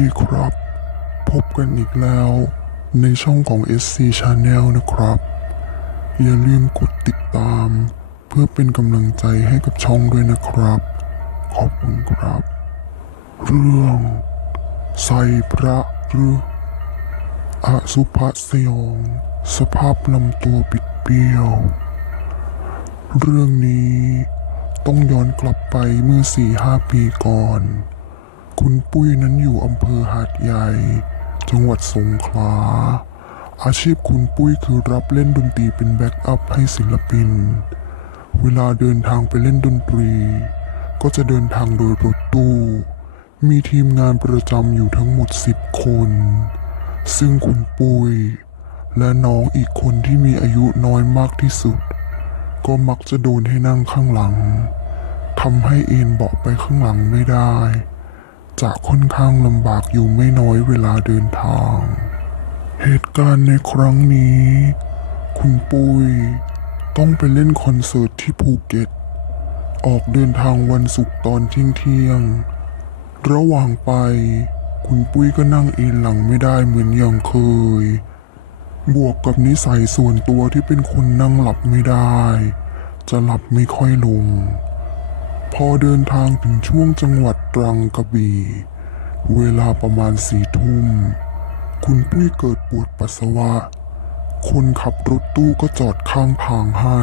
ดีครับ พบกันอีกแล้วในช่องของ SC Channel นะครับ อย่าลืมกดติดตาม เพื่อเป็นกำลังใจให้กับช่องด้วยนะครับ ขอบคุณครับ เรื่องใส่พระหรืออสุภสยองสภาพลำตัวปิดเบี้ยว เรื่องนี้ต้องย้อนกลับไปเมื่อสี่ห้าปีก่อน คุณปุ้ยนั้นอยู่อำเภอหาดใหญ่ จังหวัดสงขลา อาชีพคุณปุ้ยคือรับเล่นดนตรีเป็นแบ็กอัพให้ศิลปิน เวลาเดินทางไปเล่นดนตรี ก็จะเดินทางโดยรถตู้ มีทีมงานประจำอยู่ทั้งหมด 10 คน ซึ่งคุณปุ้ยและน้องอีกคนที่มีอายุน้อยมากที่สุด ก็มักจะโดนให้นั่งข้างหลังทำให้เอนเบาะไปข้างหลังไม่ได้ จะค่อนข้างลำบากอยู่ไม่น้อยเวลาเดินทาง เหตุการณ์ในครั้งนี้ คุณปุ้ยต้องไปเล่นคอนเสิร์ตที่ภูเก็ต ออกเดินทางวันศุกร์ตอนเที่ยงเที่ยงๆระหว่างไป คุณปุ้ยก็นั่งเอนหลังไม่ได้เหมือนอย่างเคย บวกกับนิสัยส่วนตัวที่เป็นคนนั่งหลับไม่ได้ จะหลับไม่ค่อยลง พอเดินทางถึงช่วงจังหวัดตรังกระบี่เวลาประมาณสี่ทุ่ม คุณปุ้ยเกิดปวดปัสสาวะ คนขับรถตู้ก็จอดข้างทางให้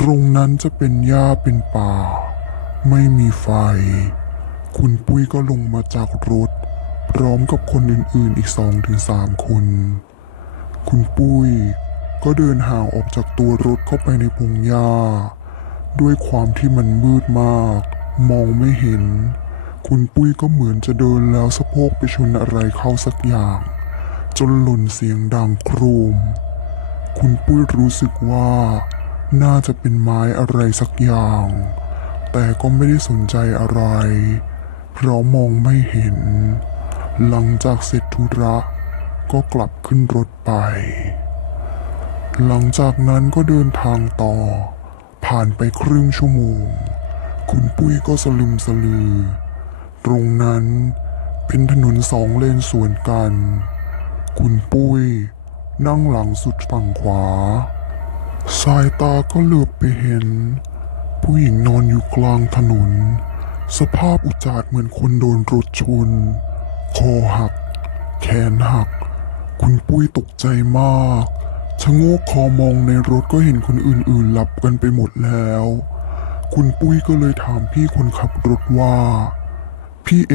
ตรงนั้นจะเป็นหญ้าเป็นป่า ไม่มีไฟ คุณปุ้ยก็ลงมาจากรถ พร้อมกับคนอื่นๆอีกสองถึงสามคน คุณปุ้ยก็เดินห่างออกจากตัวรถเข้าไปในพงหญ้า ด้วยความที่มันมืดมาก มองไม่เห็น คุณปุ้ยก็เหมือนจะเดินแล้วสะโพกไปชนอะไรเข้าสักอย่าง จนหล่นเสียงดังโครม คุณปุ้ยรู้สึกว่า น่าจะเป็นไม้อะไรสักอย่าง แต่ก็ไม่ได้สนใจอะไร เพราะมองไม่เห็น หลังจากเสร็จธุระก็กลับขึ้นรถไป หลังจากนั้นก็เดินทางต่อ ผ่านไปครึ่งชั่วโมง คุณปุ้ยก็สลึมสลือ ตรงนั้นเป็นถนนสองเลนสวนกัน คุณปุ้ยนั่งหลังสุดฝั่งขวา สายตาก็เหลือบไปเห็น ผู้หญิงนอนอยู่กลางถนน สภาพอุจจาดเหมือนคนโดนรถชน คอหัก แขนหัก คุณปุ้ยตกใจมาก ชะโงกคอมองในรถก็เห็นคนอื่นๆหลับกันไปหมดแล้ว คุณปุ้ยก็เลยถามพี่คนขับรถว่า พี่เอ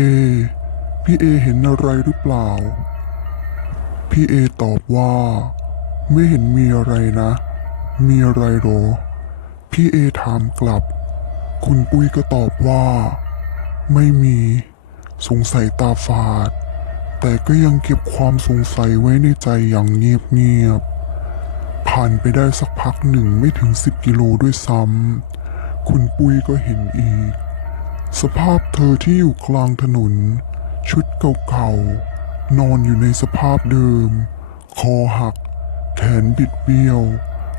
พี่เอเห็นอะไรหรือเปล่า พี่เอตอบว่า ไม่เห็นมีอะไรนะ มีอะไรหรอ พี่เอถามกลับ คุณปุ้ยก็ตอบว่า ไม่มี สงสัยตาฝาด แต่ก็ยังเก็บความสงสัยไว้ในใจอย่างเงียบๆ ผ่านไปได้สักพักหนึ่งไม่ถึงสิบกิโลด้วยซ้ำ คุณปุ้ยก็เห็นอีก สภาพเธอที่อยู่กลางถนน ชุดเก่าๆ นอนอยู่ในสภาพเดิม คอหัก แขนบิดเบี้ยว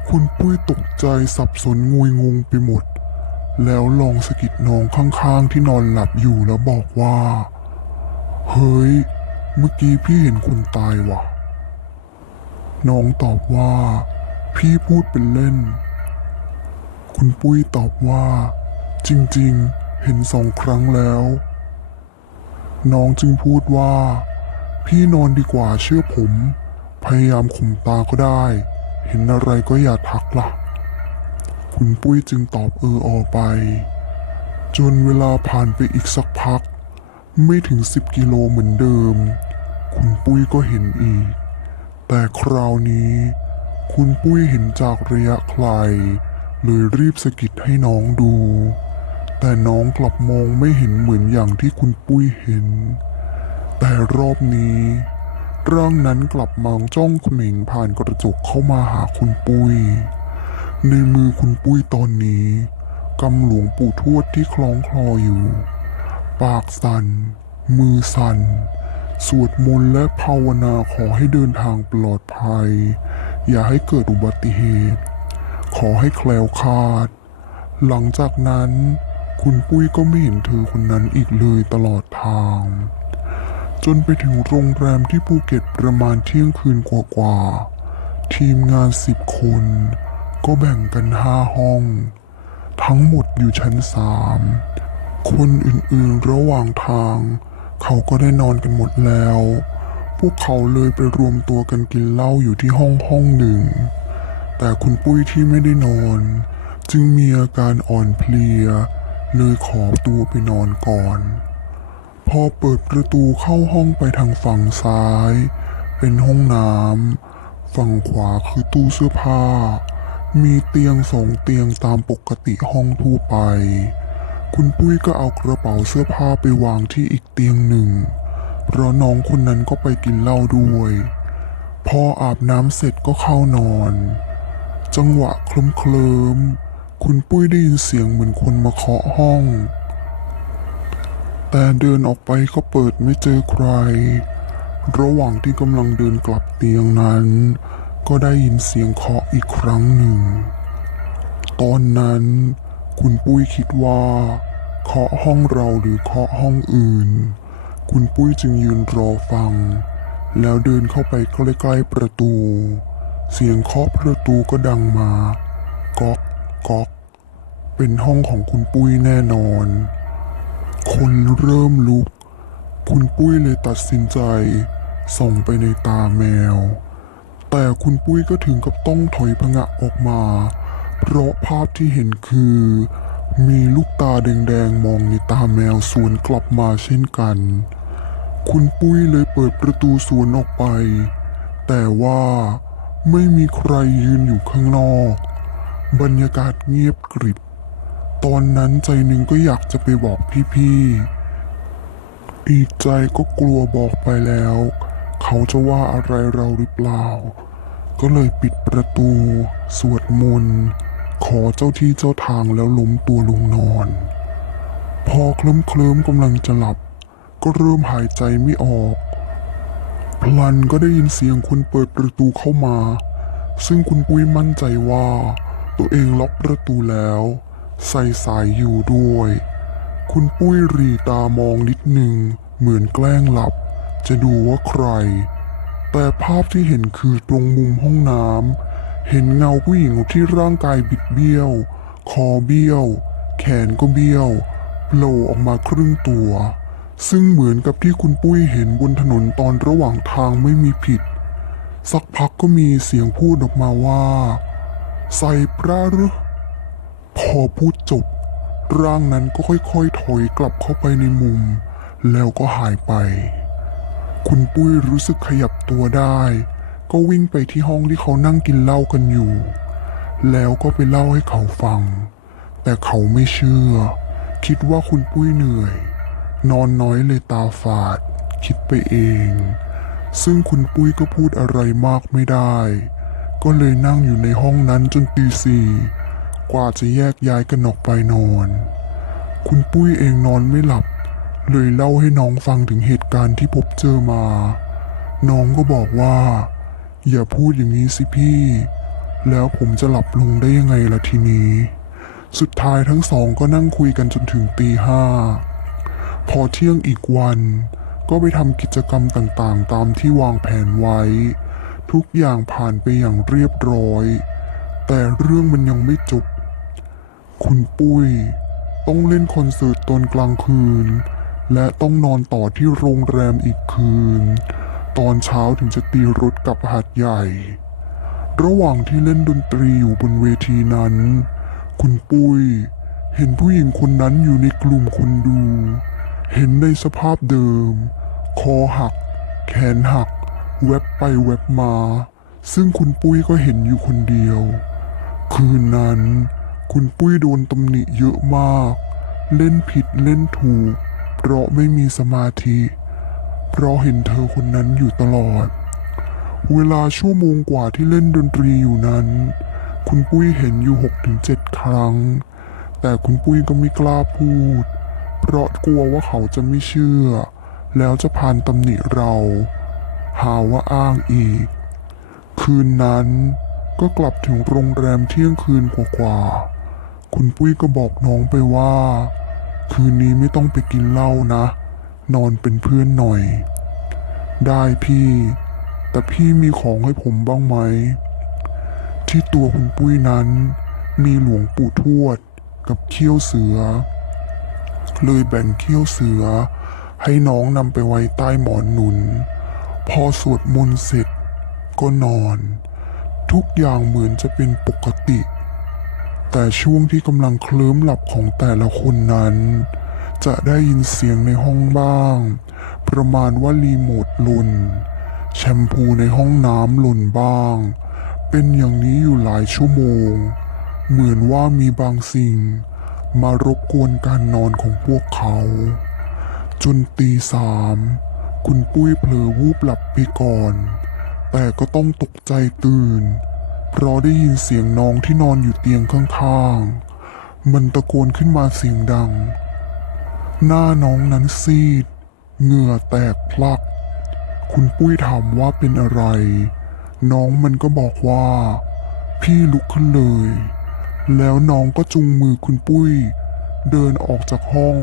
คุณปุ้ยตกใจสับสนงวยงงไปหมด แล้วลองสะกิดน้องข้างๆ ที่นอนหลับอยู่แล้วบอกว่า เฮ้ย เมื่อกี้พี่เห็นคนตายว่ะ น้องตอบว่า พี่พูดเป็นเล่น คุณปุ้ยตอบว่า จริงๆ เห็นสองครั้งแล้ว น้องจึงพูดว่า พี่นอนดีกว่าเชื่อผม พยายามข่มตาก็ได้ เห็นอะไรก็อย่าทักล่ะ คุณปุ้ยจึงตอบเออออไป จนเวลาผ่านไปอีกสักพัก ไม่ถึงสิบกิโลเหมือนเดิม คุณปุ้ยก็เห็นอีก แต่คราวนี้ คุณปุ้ยเห็นจากระยะไกลเลยรีบสะกิดให้น้องดู แต่น้องกลับมองไม่เห็นเหมือนอย่างที่คุณปุ้ยเห็น แต่รอบนี้ร่างนั้นกลับมองจ้องเขม่งผ่านกระจกเข้ามาหาคุณปุ้ย ในมือคุณปุ้ยตอนนี้กำหลวงปู่ทวดที่คล้องคลออยู่ ปากสัน่น มือสั่น สวดมนต์และภาวนาขอให้เดินทางปลอดภัย อย่าให้เกิดอุบัติเหตุ ขอให้แคล้วคลาด หลังจากนั้น คุณปุ้ยก็ไม่เห็นเธอคนนั้นอีกเลยตลอดทาง จนไปถึงโรงแรมที่ภูเก็ตประมาณเที่ยงคืนกว่าๆ ทีมงานสิบคน ก็แบ่งกันห้าห้อง ทั้งหมดอยู่ชั้นสามคนอื่นๆระหว่างทาง เขาก็ได้นอนกันหมดแล้ว พวกเขาเลยไปรวมตัวกันกินเหล้าอยู่ที่ห้องห้องหนึ่ง แต่คุณปุ้ยที่ไม่ได้นอน จึงมีอาการอ่อนเพลีย เลยขอตัวไปนอนก่อน พอเปิดประตูเข้าห้องไปทางฝั่งซ้าย เป็นห้องน้ำฝั่งขวาคือตู้เสื้อผ้า มีเตียงสองเตียงตามปกติห้องทั่วไป คุณปุ้ยก็เอากระเป๋าเสื้อผ้าไปวางที่อีกเตียงหนึ่ง เพราะน้องคนนั้นก็ไปกินเหล้าด้วย พออาบน้ำเสร็จก็เข้านอน จังหวะเคลิ้มเคลิมๆคุณปุ้ยได้ยินเสียงเหมือนคนมาเคาะห้อง แต่เดินออกไปก็เปิดไม่เจอใคร ระหว่างที่กำลังเดินกลับเตียงนั้น ก็ได้ยินเสียงเคาะอีกครั้งหนึ่ง ตอนนั้นคุณปุ้ยคิดว่าเคาะห้องเราหรือเคาะห้องอื่น คุณปุ้ยจึงยืนรอฟัง แล้วเดินเข้าไปใกล้ๆประตู เสียงเคาะประตูก็ดังมาก๊อกก๊อก เป็นห้องของคุณปุ้ยแน่นอน คนเริ่มลุก คุณปุ้ยเลยตัดสินใจ ส่องไปในตาแมว แต่คุณปุ้ยก็ถึงกับต้องถอยพงะออกมา เพราะภาพที่เห็นคือ มีลูกตาแดงๆมองในตาแมวสวนกลับมาเช่นกัน คุณปุ้ยเลยเปิดประตูสวนออกไป แต่ว่าไม่มีใครยืนอยู่ข้างนอก บรรยากาศเงียบกริบ ตอนนั้นใจหนึ่งก็อยากจะไปบอกพี่ๆ อีกใจก็กลัวบอกไปแล้ว เขาจะว่าอะไรเราหรือเปล่า ก็เลยปิดประตู สวดมนต์ ขอเจ้าที่เจ้าทางแล้วล้มตัวลงนอน พอเคลิ้มเคลิ้มกำลังจะหลับ ก็เริ่มหายใจไม่ออก พลันก็ได้ยินเสียงคนเปิดประตูเข้ามา ซึ่งคุณปุ้ยมั่นใจว่า ตัวเองล็อกประตูแล้ว ใส่สายอยู่ด้วย คุณปุ้ยรีตามองนิดหนึ่งเหมือนแกล้งหลับ จะดูว่าใคร แต่ภาพที่เห็นคือตรงมุมห้องน้ำเห็นเงาผู้หญิงที่ร่างกายบิดเบี้ยว คอเบี้ยว แขนก็เบี้ยวโผล่ออกมาครึ่งตัว ซึ่งเหมือนกับที่คุณปุ้ยเห็นบนถนนตอนระหว่างทางไม่มีผิด สักพักก็มีเสียงพูดออกมาว่าใส่ปลาหรือพอพูดจบ ร่างนั้นก็ค่อยๆ ถอยกลับเข้าไปในมุม แล้วก็หายไป คุณปุ้ยรู้สึกขยับตัวได้ ก็วิ่งไปที่ห้องที่เขานั่งกินเหล้ากันอยู่ แล้วก็ไปเล่าให้เขาฟัง แต่เขาไม่เชื่อ คิดว่าคุณปุ้ยเหนื่อย นอนน้อยเลยตาฝาด คิดไปเอง ซึ่งคุณปุ้ยก็พูดอะไรมากไม่ได้ ก็เลยนั่งอยู่ในห้องนั้นจนตีสี่กว่าจะแยกย้ายกันออกไปนอน คุณปุ้ยเองนอนไม่หลับ เลยเล่าให้น้องฟังถึงเหตุการณ์ที่พบเจอมา น้องก็บอกว่า อย่าพูดอย่างนี้สิพี่ แล้วผมจะหลับลงได้ยังไงล่ะทีนี้ สุดท้ายทั้งสองก็นั่งคุยกันจนถึงตีห้า พอเที่ยงอีกวัน ก็ไปทำกิจกรรมต่างๆ ตามที่วางแผนไว้ ทุกอย่างผ่านไปอย่างเรียบร้อย แต่เรื่องมันยังไม่จบ คุณปุ้ย ต้องเล่นคอนเสิร์ตตอนกลางคืน และต้องนอนต่อที่โรงแรมอีกคืน ตอนเช้าถึงจะตีรถกลับหาดใหญ่ ระหว่างที่เล่นดนตรีอยู่บนเวทีนั้น คุณปุ้ยเห็นผู้หญิงคนนั้นอยู่ในกลุ่มคนดู เห็นในสภาพเดิม คอหัก แขนหัก แวบไปแวบมา ซึ่งคุณปุ้ยก็เห็นอยู่คนเดียว คืนนั้น คุณปุ้ยโดนตำหนิเยอะมาก เล่นผิดเล่นถูก เพราะไม่มีสมาธิ เพราะเห็นเธอคนนั้นอยู่ตลอด เวลาชั่วโมงกว่าที่เล่นดนตรีอยู่นั้น คุณปุ้ยเห็นอยู่หกถึงเจ็ดครั้ง แต่คุณปุ้ยก็ไม่กล้าพูด เพราะกลัวว่าเขาจะไม่เชื่อ แล้วจะพานตำหนิเรา หาว่าอ้างอีก คืนนั้นก็กลับถึงโรงแรมเที่ยงคืนกว่าๆ คุณปุ้ยก็บอกน้องไปว่า คืนนี้ไม่ต้องไปกินเหล้านะ นอนเป็นเพื่อนหน่อย ได้พี่ แต่พี่มีของให้ผมบ้างไหม ที่ตัวคุณปุ้ยนั้น มีหลวงปู่ทวดกับเขี้ยวเสือ เลยแบ่งเขี้ยวเสือ ให้น้องนำไปไว้ใต้หมอนหนุน พอสวดมนต์เสร็จก็นอน ทุกอย่างเหมือนจะเป็นปกติ แต่ช่วงที่กำลังเคลิ้มหลับของแต่ละคนนั้น จะได้ยินเสียงในห้องบ้าง ประมาณว่ารีโมทหล่นแชมพูในห้องน้ำหล่นบ้าง เป็นอย่างนี้อยู่หลายชั่วโมง เหมือนว่ามีบางสิ่ง มารบกวนการนอนของพวกเขา จนตีสามคุณปุ้ยเผลอวูบหลับไปก่อน แต่ก็ต้องตกใจตื่น เพราะได้ยินเสียงน้องที่นอนอยู่เตียงข้างๆ มันตะโกนขึ้นมาเสียงดัง หน้าน้องนั้นซีด เหงื่อแตกพลัก คุณปุ้ยถามว่าเป็นอะไร น้องมันก็บอกว่า พี่ลุกขึ้นเลย แล้วน้องก็จุงมือคุณปุ้ย เดินออกจากห้อง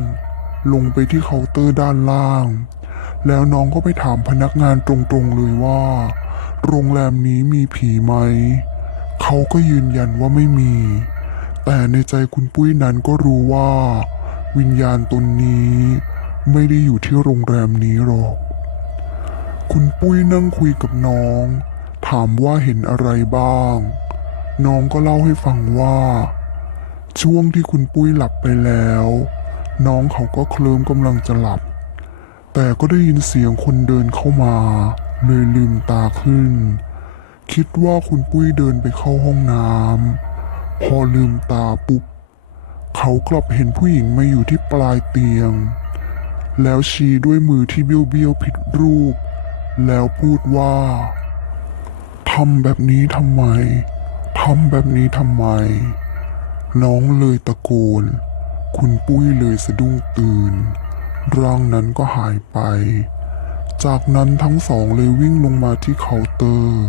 ลงไปที่เคาน์เตอร์ด้านล่าง แล้วน้องก็ไปถามพนักงานตรงๆเลยว่า โรงแรมนี้มีผีไหม เขาก็ยืนยันว่าไม่มี แต่ในใจคุณปุ้ยนั้นก็รู้ว่า วิญญาณตนนี้ ไม่ได้อยู่ที่โรงแรมนี้หรอก คุณปุ้ยนั่งคุยกับน้อง ถามว่าเห็นอะไรบ้าง น้องก็เล่าให้ฟังว่า ช่วงที่คุณปุ้ยหลับไปแล้ว น้องเขาก็เคลิ้มกำลังจะหลับ แต่ก็ได้ยินเสียงคนเดินเข้ามาเลยลืมตาขึ้น คิดว่าคุณปุ้ยเดินไปเข้าห้องน้ำพอลืมตาปุ๊บเขากลับเห็นผู้หญิงมาอยู่ที่ปลายเตียง แล้วชี้ด้วยมือที่เบี้ยวๆผิดรูป แล้วพูดว่าทำแบบนี้ทำไม ทำแบบนี้ทำไม น้องเลยตะโกน คุณปุ้ยเลยสะดุ้งตื่น ร่างนั้นก็หายไป จากนั้นทั้งสองเลยวิ่งลงมาที่เคาน์เตอร์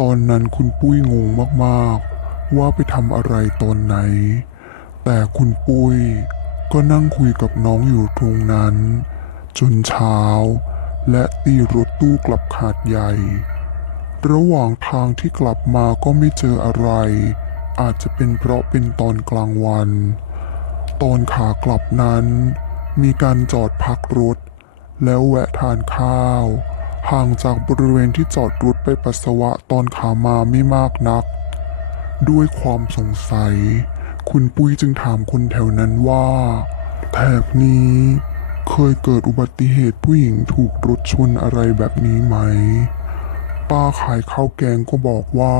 ตอนนั้นคุณปุ้ยงงมากๆ ว่าไปทำอะไรตอนไหน แต่คุณปุ้ยก็นั่งคุยกับน้องอยู่ตรงนั้น จนเช้า และตีรถตู้กลับขาดใหญ่ ระหว่างทางที่กลับมาก็ไม่เจออะไร อาจจะเป็นเพราะเป็นตอนกลางวัน ตอนขากลับนั้น มีการจอดพักรถ แล้วแวะทานข้าว ห่างจากบริเวณที่จอดรถไปปัสสาวะตอนขามาไม่มากนัก ด้วยความสงสัย คุณปุ้ยจึงถามคนแถวนั้นว่าแถบนี้เคยเกิดอุบัติเหตุผู้หญิงถูกรถชนอะไรแบบนี้ไหม ป้าขายข้าวแกงก็บอกว่า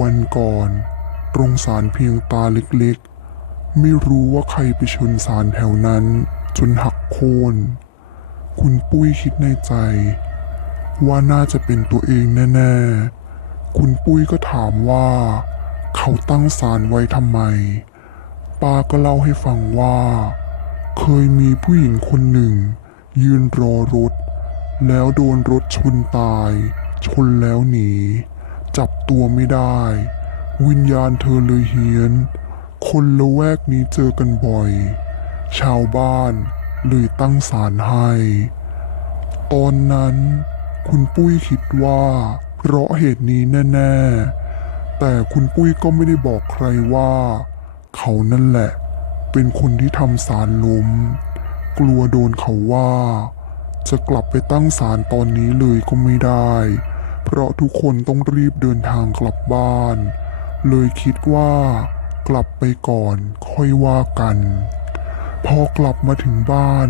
วันก่อน ตรงสารเพียงตาเล็กๆ ไม่รู้ว่าใครไปชนสารแถวนั้น จนหักโค่นคุณปุ้ยคิดในใจ ว่าน่าจะเป็นตัวเองแน่ๆ คุณปุ้ยก็ถามว่า เขาตั้งศาลไว้ทำไม ป้าก็เล่าให้ฟังว่า เคยมีผู้หญิงคนหนึ่ง ยืนรอรถ แล้วโดนรถชนตาย ชนแล้วหนี จับตัวไม่ได้ วิญญาณเธอเลยเฮียน คนละแวกนี้เจอกันบ่อย ชาวบ้านเลยตั้งศาลให้ ตอนนั้น คุณปุ้ยคิดว่าเพราะเหตุนี้แน่ ๆ แต่คุณปุ้ยก็ไม่ได้บอกใครว่า เขานั่นแหละ เป็นคนที่ทำศาลล้ม กลัวโดนเขาว่าจะกลับไปตั้งศาลตอนนี้เลยก็ไม่ได้ เพราะทุกคนต้องรีบเดินทางกลับบ้าน เลยคิดว่ากลับไปก่อนค่อยว่ากัน พอกลับมาถึงบ้าน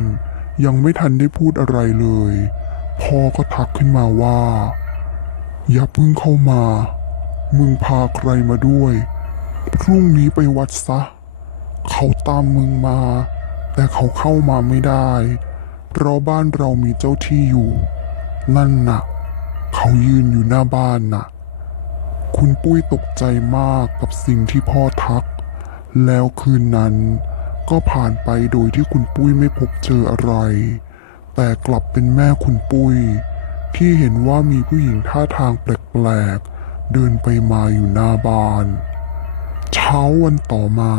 ยังไม่ทันได้พูดอะไรเลย พ่อก็ทักขึ้นมาว่า อย่าเพิ่งเข้ามา มึงพาใครมาด้วย พรุ่งนี้ไปวัดซะ เขาตามมึงมา แต่เขาเข้ามาไม่ได้ เพราะบ้านเรามีเจ้าที่อยู่ นั่นน่ะ เขายืนอยู่หน้าบ้านน่ะ คุณปุ้ยตกใจมากกับสิ่งที่พ่อทัก แล้วคืนนั้นก็ผ่านไปโดยที่คุณปุ้ยไม่พบเจออะไร แต่กลับเป็นแม่คุณปุ้ย ที่เห็นว่ามีผู้หญิงท่าทางแปลกๆ เดินไปมาอยู่หน้าบ้าน เช้าวันต่อมา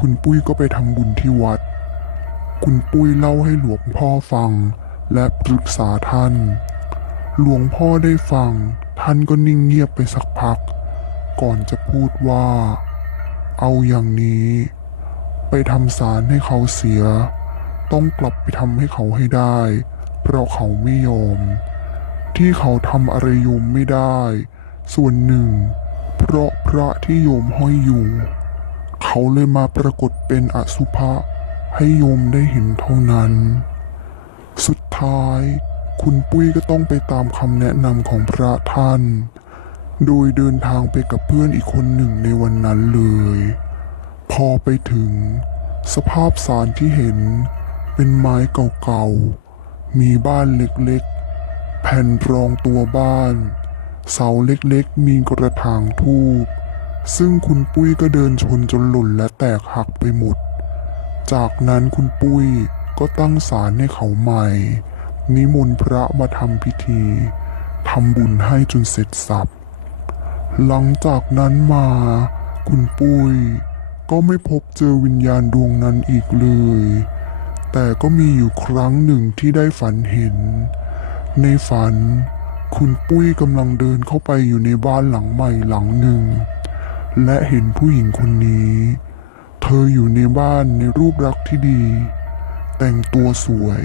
คุณปุ้ยก็ไปทำบุญที่วัด คุณปุ้ยเล่าให้หลวงพ่อฟัง และปรึกษาท่าน หลวงพ่อได้ฟัง ท่านก็นิ่งเงียบไปสักพัก ก่อนจะพูดว่า เอาอย่างนี้ ไปทำสารให้เขาเสีย ต้องกลับไปทำให้เขาให้ได้ เพราะเขาไม่ยอม ที่เขาทำอะไรโยมไม่ได้ ส่วนหนึ่ง เพราะพระที่โยมห้อยอยู่ เขาเลยมาปรากฏเป็นอสุภะให้โยมได้เห็นเท่านั้น สุดท้าย คุณปุ้ยก็ต้องไปตามคำแนะนำของพระท่าน โดยเดินทางไปกับเพื่อนอีกคนหนึ่งในวันนั้นเลย พอไปถึง สภาพสารที่เห็น เป็นไม้เก่าๆ มีบ้านเล็กๆ แผ่นรองตัวบ้าน เสาเล็กๆ มีกระถางทูบซึ่งคุณปุ้ยก็เดินชนจนหล่นและแตกหักไปหมด จากนั้นคุณปุ้ยก็ตั้งศาลให้เขาใหม่ นิมนต์พระมาทำพิธีทำบุญให้จนเสร็จสับ หลังจากนั้นมาคุณปุ้ยก็ไม่พบเจอวิญญาณดวงนั้นอีกเลย แต่ก็มีอยู่ครั้งหนึ่งที่ได้ฝันเห็น ในฝัน คุณปุ้ยกำลังเดินเข้าไปอยู่ในบ้านหลังใหม่หลังหนึ่ง และเห็นผู้หญิงคนนี้ เธออยู่ในบ้านในรูปลักษณ์ที่ดี แต่งตัวสวย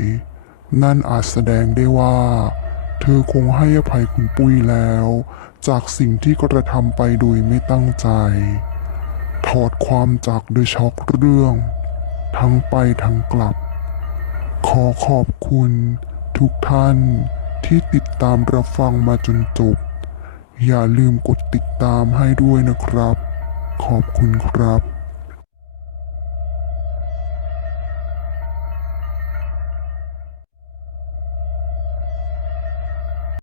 นั่นอาจแสดงได้ว่า เธอคงให้อภัยคุณปุ้ยแล้ว จากสิ่งที่กระทำไปโดยไม่ตั้งใจ ถอดความจากเดอะช็อกเรื่อง ทั้งไปทั้งกลับ ขอขอบคุณทุกท่านที่ติดตามรับฟังมาจนจบ อย่าลืมกดติดตามให้ด้วยนะครับ ขอบคุณครับ